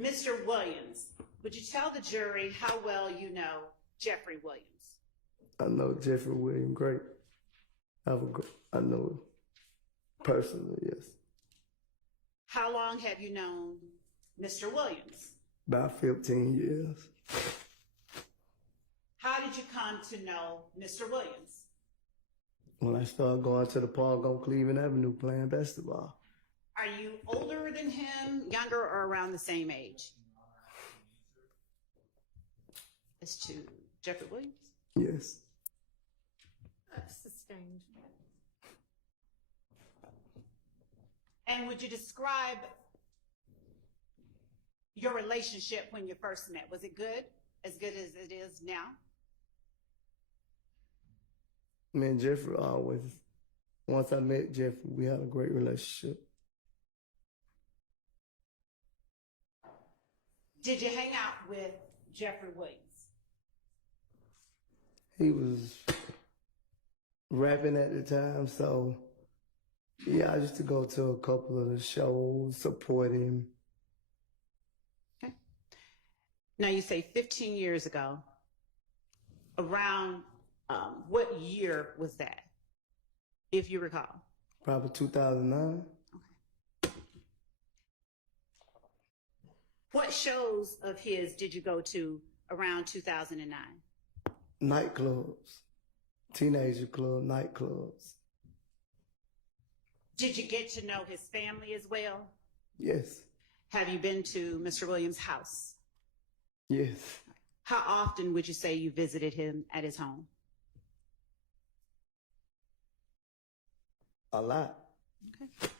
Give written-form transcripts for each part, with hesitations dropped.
Mr. Williams, would you tell the jury how well you know Jeffery Williams? I know Jeffery Williams great. I know him personally, yes. How long have you known Mr. Williams? About 15 years. How did you come to know Mr. Williams? When I started going to the park on Cleveland Avenue playing basketball. Are you older than him, younger, or around the same age? As to Jeffery Williams? Yes. Sustained. And would you describe your relationship when you first met? Was it good? As good as it is now? Me and Jeffery always, once I met Jeffery, we had a great relationship. Did you hang out with Jeffery Williams? He was rapping at the time, so yeah, I used to go to a couple of the shows, support him. Okay. Now you say 15 years ago. Around what year was that, if you recall? Probably 2009. Okay. What shows of his did you go to around 2009? Nightclubs, teenager club, nightclubs. Did you get to know his family as well? Yes. Have you been to Mr. Williams' house? Yes. How often would you say you visited him at his home? A lot. Okay.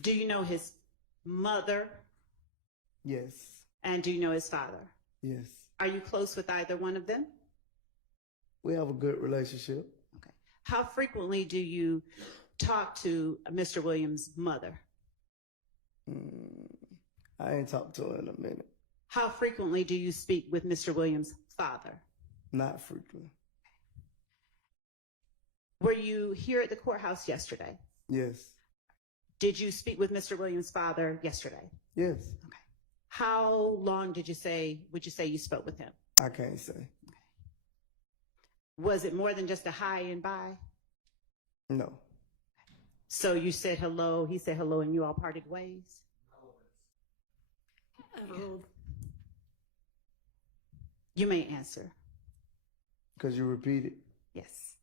Do you know his mother? Yes. And do you know his father? Yes. Are you close with either one of them? We have a good relationship. Okay. How frequently do you talk to Mr. Williams' mother? I ain't talked to her in a minute. How frequently do you speak with Mr. Williams' father? Not frequently. Were you here at the courthouse yesterday? Yes. Did you speak with Mr. Williams' father yesterday? Yes. Okay. How long would you say you spoke with him? I can't say. Okay. Was it more than just a hi and bye? No. So you said hello, he said hello, and you all parted ways? You may answer. Because you repeated. Yes.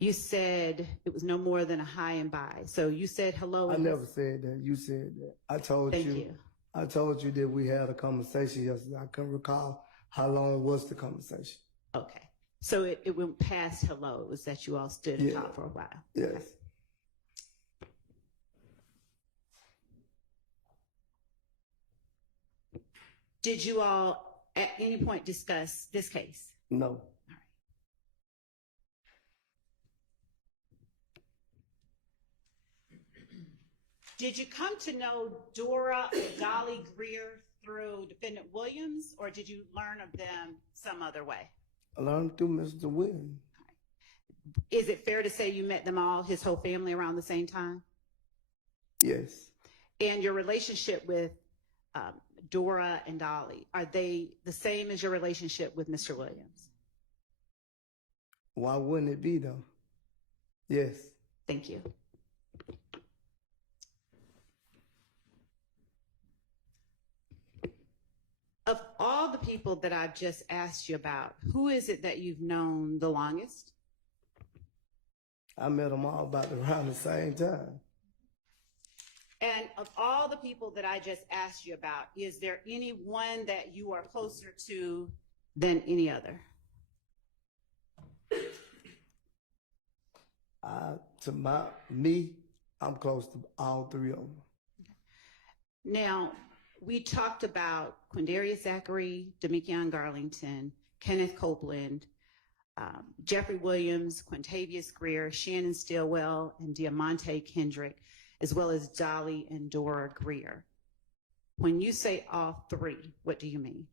You said it was no more than a hi and bye. So you said hello. I never said that. You said that. I told you. I told you that we had a conversation yesterday. I couldn't recall how long was the conversation. Okay. So it went past hello. It was that you all stood and talked for a while. Yes. Okay. Did you all at any point discuss this case? No. All right. Did you come to know Dora and Dolly Greer through Defendant Williams, or did you learn of them some other way? I learned through Mr. Williams. Is it fair to say you met them all, his whole family, around the same time? Yes. And your relationship with Dora and Dolly, are they the same as your relationship with Mr. Williams? Why wouldn't it be, though? Yes. Thank you. Of all the people that I've just asked you about, who is it that you've known the longest? I met them all about around the same time. And of all the people that I just asked you about, is there any one that you are closer to than any other? I'm close to all three of them. Now, we talked about Quindarius Zachary, Demekion Garlington, Kenneth Copeland, Jeffery Williams, Quintavious Greer, Shannon Stillwell, and Diamante Kendrick, as well as Dolly and Dora Greer. When you say all three, what do you mean?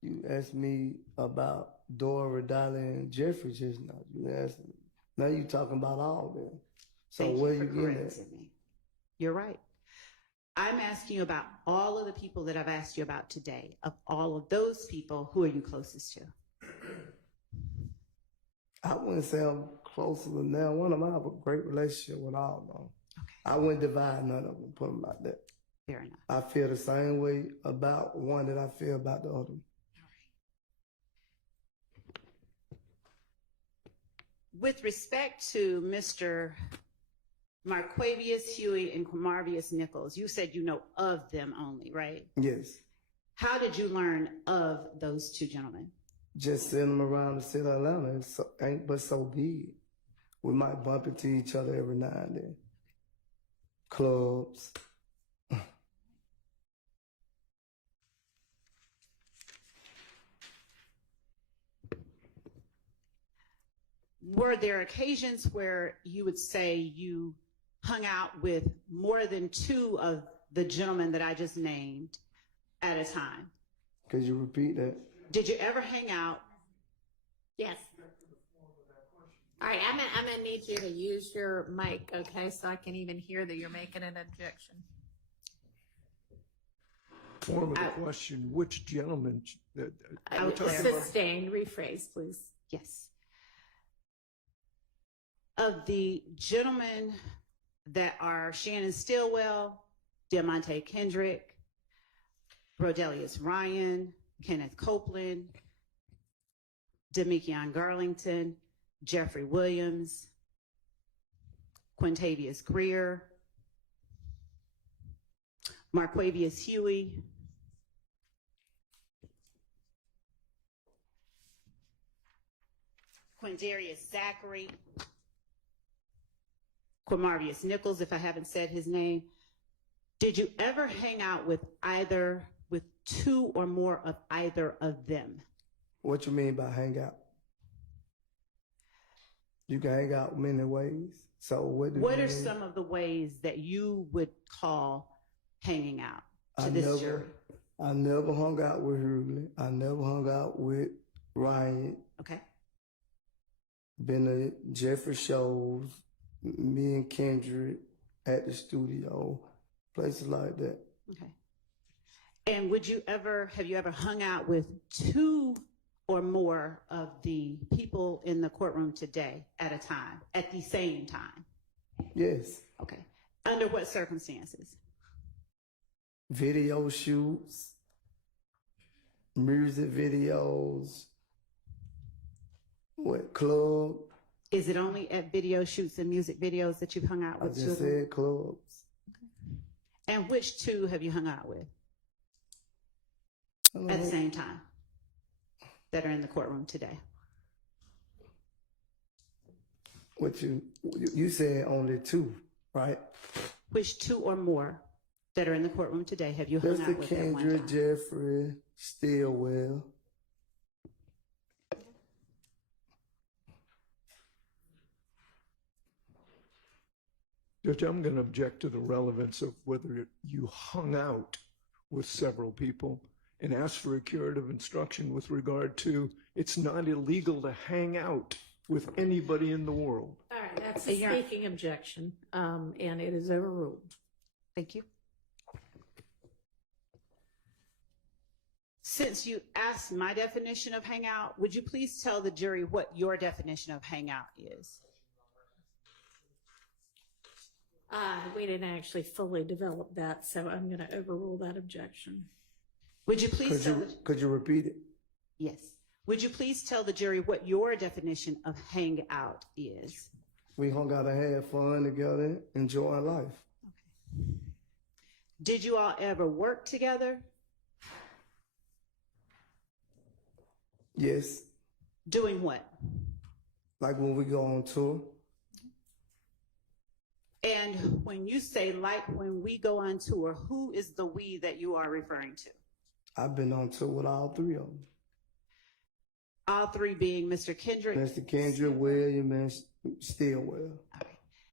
You asked me about Dora, Dolly, and Jeffery just now. You asked me. Now you're talking about all of them. So where you getting at? You're right. I'm asking you about all of the people that I've asked you about today. Of all of those people, who are you closest to? I wouldn't say I'm closer than them. One of them, I have a great relationship with all of them. Okay, I wouldn't divide none of them, put them like that. fair enough. I feel the same way about one that I feel about the other. With respect to Mr. Marquavius Huey and Quamarvius Nichols, you said you know of them only, right? Yes. How did you learn of those two gentlemen? Just seeing them around the city of Atlanta ain't but so big. We might bump into each other every now and then. Clubs. Were there occasions where you would say you hung out with more than two of the gentlemen that I just named at a time? Could you repeat that? Did you ever hang out? Yes. All right, I'm gonna need you to use your mic, okay, so I can even hear that you're making an objection. Form of the question, which gentleman? I would Sustained, rephrase, please. Yes. Of the gentlemen that are Shannon Stillwell, Diamante Kendrick, Brodelius Ryan, Kenneth Copeland, Demekion Garlington, Jeffrey Williams, Quintavious Greer, Marquavius Huey, Quindarius Zachary, Quamarvius Nichols, if I haven't said his name. Did you ever hang out with two or more of either of them? What you mean by hang out? You can hang out many ways. So what do you What are mean? some of the ways that you would call hanging out to I this jury? never hung out with Hurley. I never hung out with Ryan. Okay. Been to Jeffery shows, me and Kendrick at the studio, places like that. Okay. And have you ever hung out with two or more of the people in the courtroom today at a time, at the same time? Yes. Okay. Under what circumstances? Video shoots, music videos, club. Is it only at video shoots and music videos that you've hung out I with? just children? said clubs. And which two have you hung out with at the same time that are in the courtroom today? What you said only two, right? Which two or more that are in the courtroom today have you hung out Mr. with at one Kendrick, time? Jeffery, Stillwell. Judge, I'm going to object to the relevance of whether you hung out with several people and ask for a curative instruction with regard to it's not illegal to hang out with anybody in the world. All right, that's a speaking objection, and it is overruled. Thank you. Since you asked my definition of hangout, would you please tell the jury what your definition of hangout is? We didn't actually fully develop that, so I'm going to overrule that objection. Would you please Could you repeat it? Yes. Would you please tell the jury what your definition of hangout is? We hung out and had fun together, enjoying life. Okay. Did you all ever work together? Yes. Doing what? Like when we go on tour. And when you say like when we go on tour, who is the we that you are referring to? I've been on tour with all three of them. All three being Mr. Kendrick? Mr. Kendrick, William, and Stillwell. Okay.